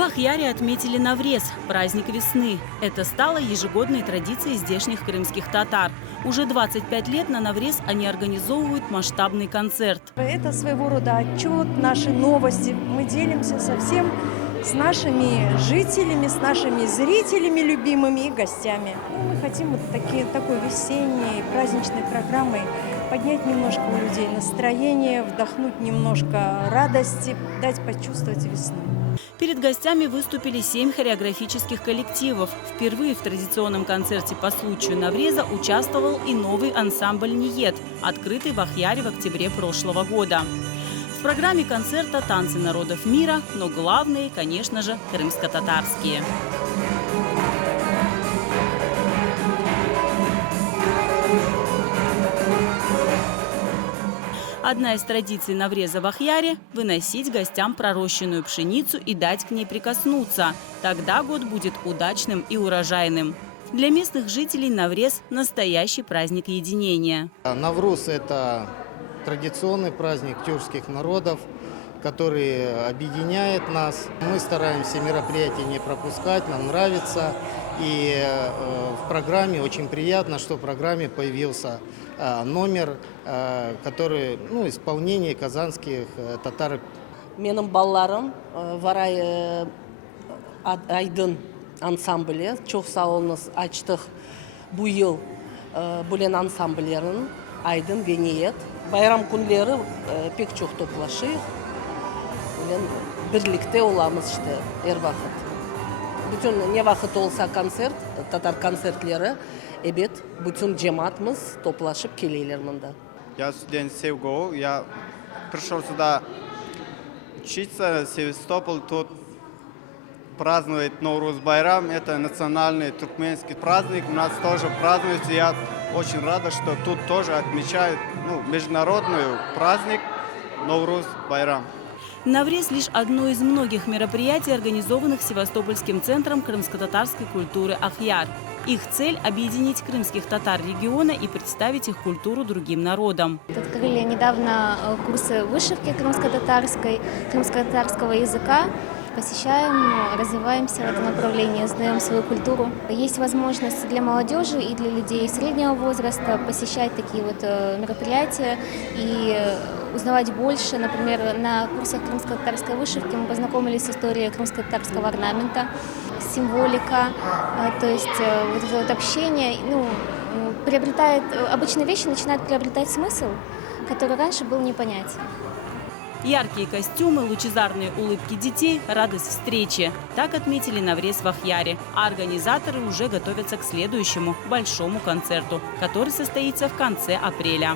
В Ахьяре отметили Наврез – праздник весны. Это стало ежегодной традицией здешних крымских татар. Уже 25 лет на Наврез они организовывают масштабный концерт. Это своего рода отчет, наши новости. Мы делимся совсем с нашими жителями, с нашими зрителями любимыми и гостями. Мы хотим вот такой весенней праздничной программой поднять немножко у людей настроение, вдохнуть немножко радости, дать почувствовать весну. Перед гостями выступили 7 хореографических коллективов. Впервые в традиционном концерте по случаю Навреза участвовал и новый ансамбль «Ниет», открытый в Ахьяре в октябре прошлого года. В программе концерта танцы народов мира, но главные, конечно же, крымско-татарские. Одна из традиций Навреза в Ахьяре – выносить гостям пророщенную пшеницу и дать к ней прикоснуться. Тогда год будет удачным и урожайным. Для местных жителей Наврез – настоящий праздник единения. Навруз – это традиционный праздник тюркских народов, который объединяет нас. Мы стараемся мероприятия не пропускать, нам нравится. И в программе очень приятно, что в программе появился номер, который исполнение казанских татар. Менің балаларым варай айдын ансамблі, çox sağ olunuz açtık bu yıl bulen ansamblerin Aydın ve Niyet. Bayram günleri pek çok toplaşıyıq. Birlikte olamız işte her vakit. Bütün ne vakit olsa konser, Tatar konsertleri, evet, bütün cemaatimiz toplaşıp geliyorlar bunda. Я студент Севгоу, я пришел сюда учиться, Севастополь, тут празднует Ноуруз Байрам, это национальный туркменский праздник, у нас тоже празднуется, я очень рад, что тут тоже отмечают международный праздник Ноуруз Байрам. Наврез – лишь одно из многих мероприятий, организованных Севастопольским центром крымско-татарской культуры «Ахьяр». Их цель – объединить крымских татар региона и представить их культуру другим народам. Открыли недавно курсы вышивки крымско-татарского языка. Посещаем, развиваемся в этом направлении, узнаем свою культуру. Есть возможность для молодежи и для людей среднего возраста посещать такие вот мероприятия и узнавать больше. Например, на курсах крымско-татарской вышивки мы познакомились с историей крымско-татарского орнамента, символика, то есть вот это вот общение, обычные вещи начинают приобретать смысл, который раньше был непонятен. Яркие костюмы, лучезарные улыбки детей, радость встречи. Так отметили Наврез в Ахьяре. А организаторы уже готовятся к следующему большому концерту, который состоится в конце апреля.